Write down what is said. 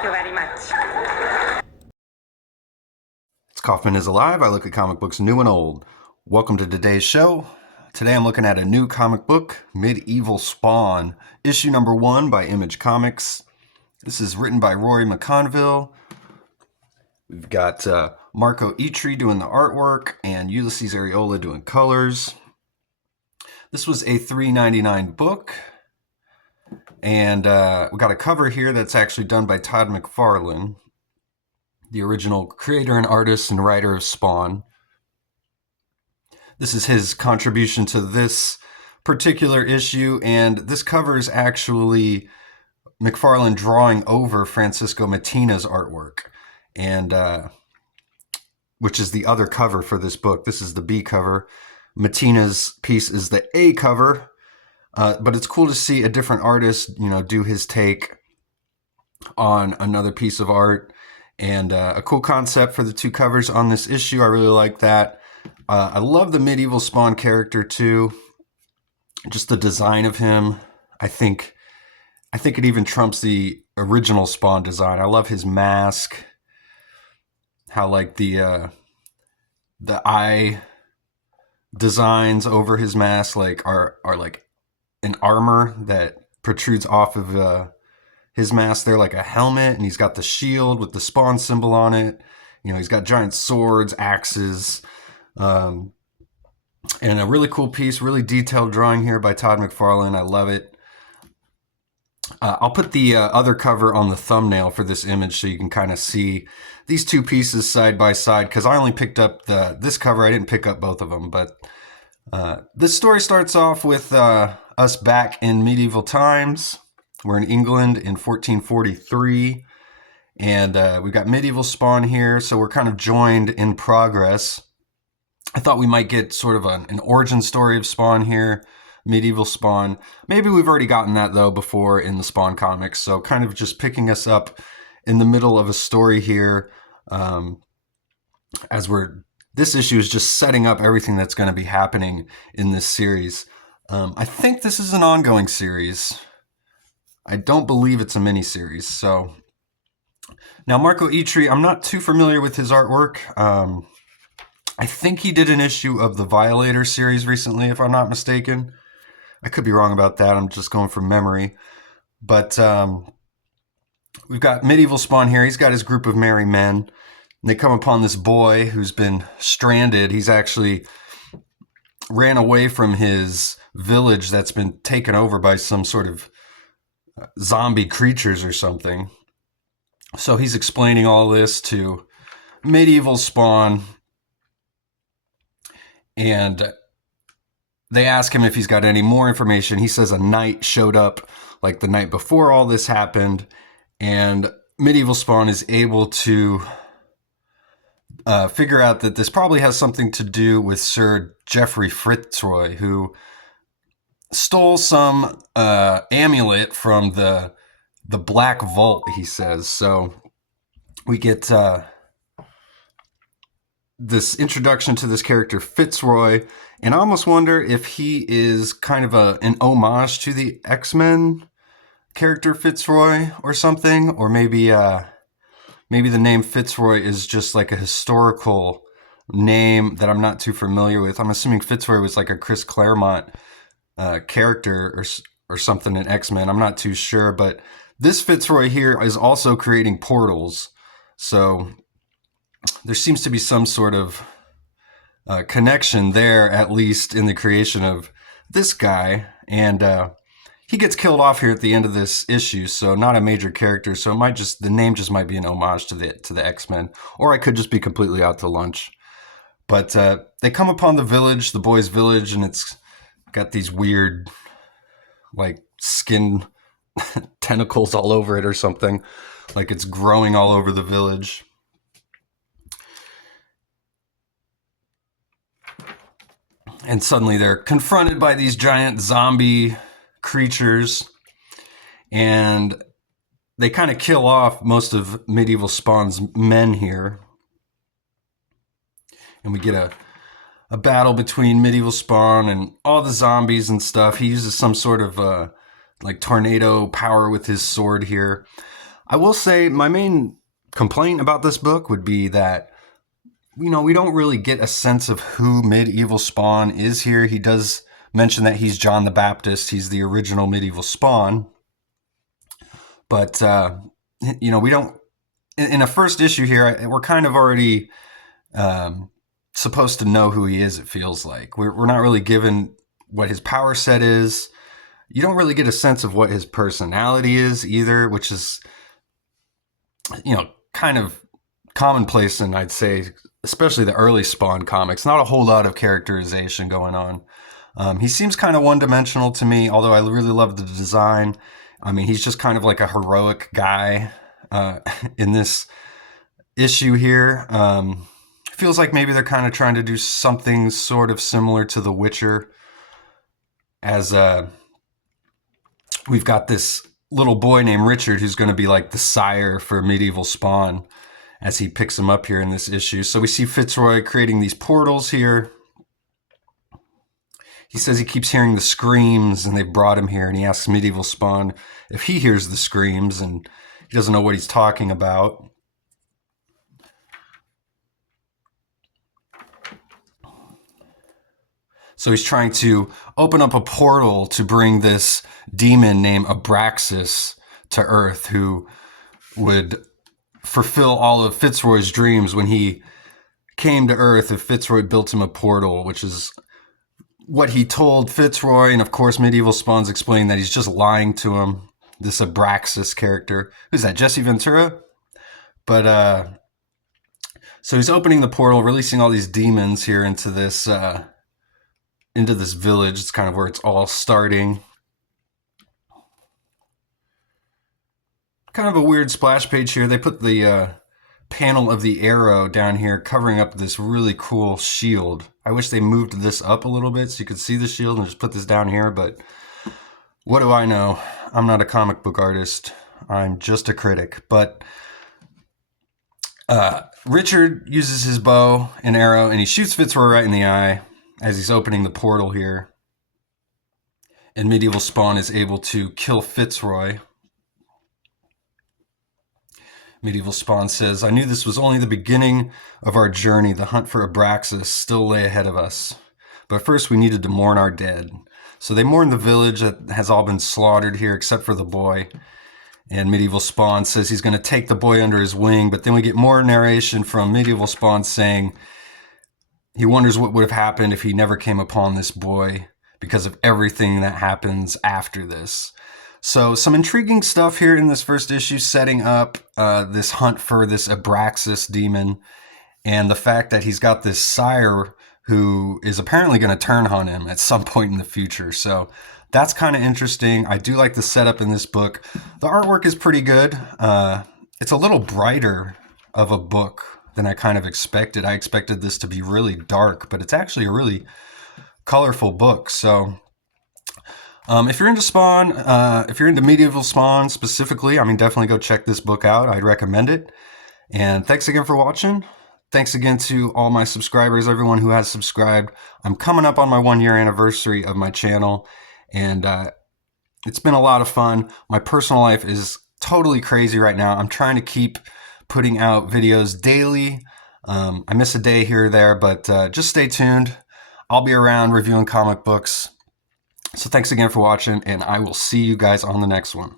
Thank you very much. It's Kaufman is Alive. I look at comic books new and old. Welcome to today's show. Today I'm looking at a new comic book, Medieval Spawn, issue number 1 by Image Comics. This is written by Rory McConville. We've got Marco Itri doing the artwork and Ulysses Areola doing colors. This was a $3.99 book. And we got a cover here that's actually done by Todd McFarlane, the original creator and artist and writer of Spawn. This is his contribution to this particular issue, and this cover is actually McFarlane drawing over Francisco Matina's artwork, and which is the other cover for this book. This is the B cover. Matina's piece is the A cover. But it's cool to see a different artist, do his take on another piece of art, and a cool concept for the two covers on this issue. I really like that. I love the Medieval Spawn character too. Just the design of him. I think it even trumps the original Spawn design. I love his mask. How like the eye designs over his mask are like an armor that protrudes off of his mask there, like a helmet, and he's got the shield with the Spawn symbol on it. He's got giant swords, axes, and a really cool piece, really detailed drawing here by Todd McFarlane. I love it. I'll put the other cover on the thumbnail for this image so you can kind of see these two pieces side by side, because I only picked up this cover. I didn't pick up both of them, but this story starts off with us back in medieval times. We're in England in 1443, and we've got Medieval Spawn here, so we're kind of joined in progress. I thought we might get sort of an origin story of Spawn here, Medieval Spawn. Maybe we've already gotten that, though, before in the Spawn comics, so kind of just picking us up in the middle of a story here, this issue is just setting up everything that's going to be happening in this series. I think this is an ongoing series. I don't believe it's a mini-series. So now Marco Itri, I'm not too familiar with his artwork. I think he did an issue of the Violator series recently, if I'm not mistaken. I could be wrong about that. I'm just going from memory. But we've got Medieval Spawn here. He's got his group of merry men. And they come upon this boy who's been stranded. He's actually ran away from his village that's been taken over by some sort of zombie creatures or something. So he's explaining all this to Medieval Spawn, and they ask him if he's got any more information. He says a knight showed up like the night before all this happened, and Medieval Spawn is able to figure out that this probably has something to do with Sir Geoffrey Fitzroy, who stole some amulet from the Black Vault, he says. So we get this introduction to this character Fitzroy, and I almost wonder if he is kind of an homage to the X-Men character Fitzroy or something, or maybe the name Fitzroy is just like a historical name that I'm not too familiar with. I'm assuming Fitzroy was like a Chris Claremont character or something in X-Men. I'm not too sure, but this Fitzroy here is also creating portals. So there seems to be some sort of connection there, at least in the creation of this guy. And he gets killed off here at the end of this issue, so not a major character. So the name just might be an homage to the X-Men, or I could just be completely out to lunch. But they come upon the village, the boys' village, and it's got these weird, like, skin tentacles all over it or something. Like it's growing all over the village. And suddenly they're confronted by these giant zombie creatures, and they kind of kill off most of Medieval Spawn's men here. And we get a battle between Medieval Spawn and all the zombies and stuff. He uses some sort of like tornado power with his sword here. I will say my main complaint about this book would be that, we don't really get a sense of who Medieval Spawn is here. He does mention that he's John the Baptist. He's the original Medieval Spawn. But, we don't, in a first issue here, we're kind of already supposed to know who he is, it feels like. We're not really given what his power set is. You don't really get a sense of what his personality is either, which is, kind of commonplace in, I'd say, especially the early Spawn comics. Not a whole lot of characterization going on. He seems kind of one-dimensional to me, although I really love the design. I mean, he's just kind of like a heroic guy in this issue here. Feels like maybe they're kind of trying to do something sort of similar to The Witcher, as we've got this little boy named Richard who's going to be like the sire for Medieval Spawn as he picks him up here in this issue. So we see Fitzroy creating these portals here. He says he keeps hearing the screams and they've brought him here, and he asks Medieval Spawn if he hears the screams, and he doesn't know what he's talking about. So he's trying to open up a portal to bring this demon named Abraxas to Earth, who would fulfill all of Fitzroy's dreams when he came to Earth. If Fitzroy built him a portal, which is what he told Fitzroy. And of course, Medieval Spawn's explained that he's just lying to him. This Abraxas character. Who's that? Jesse Ventura? But, so he's opening the portal, releasing all these demons here into this village. It's kind of where it's all starting. Kind of a weird splash page here. They put the panel of the arrow down here covering up this really cool shield. I wish they moved this up a little bit so you could see the shield and just put this down here, but what do I know? I'm not a comic book artist. I'm just a critic. But Richard uses his bow and arrow and he shoots Fitzroy right in the eye as he's opening the portal here. And Medieval Spawn is able to kill Fitzroy. Medieval Spawn says, "I knew this was only the beginning of our journey. The hunt for Abraxas still lay ahead of us. But first we needed to mourn our dead." So they mourn the village that has all been slaughtered here except for the boy. And Medieval Spawn says he's going to take the boy under his wing. But then we get more narration from Medieval Spawn saying he wonders what would have happened if he never came upon this boy because of everything that happens after this. So some intriguing stuff here in this first issue, setting up this hunt for this Abraxas demon, and the fact that he's got this sire who is apparently going to turn on him at some point in the future. So that's kind of interesting. I do like the setup in this book. The artwork is pretty good. It's a little brighter of a book than I kind of expected. I expected this to be really dark, but it's actually a really colorful book. So if you're into Spawn, if you're into Medieval Spawn specifically, I mean, definitely go check this book out. I'd recommend it. And thanks again for watching. Thanks again to all my subscribers, everyone who has subscribed. I'm coming up on my 1-year anniversary of my channel, and it's been a lot of fun. My personal life is totally crazy right now. I'm trying to keep putting out videos daily. I miss a day here or there, but just stay tuned. I'll be around reviewing comic books. So thanks again for watching, and I will see you guys on the next one.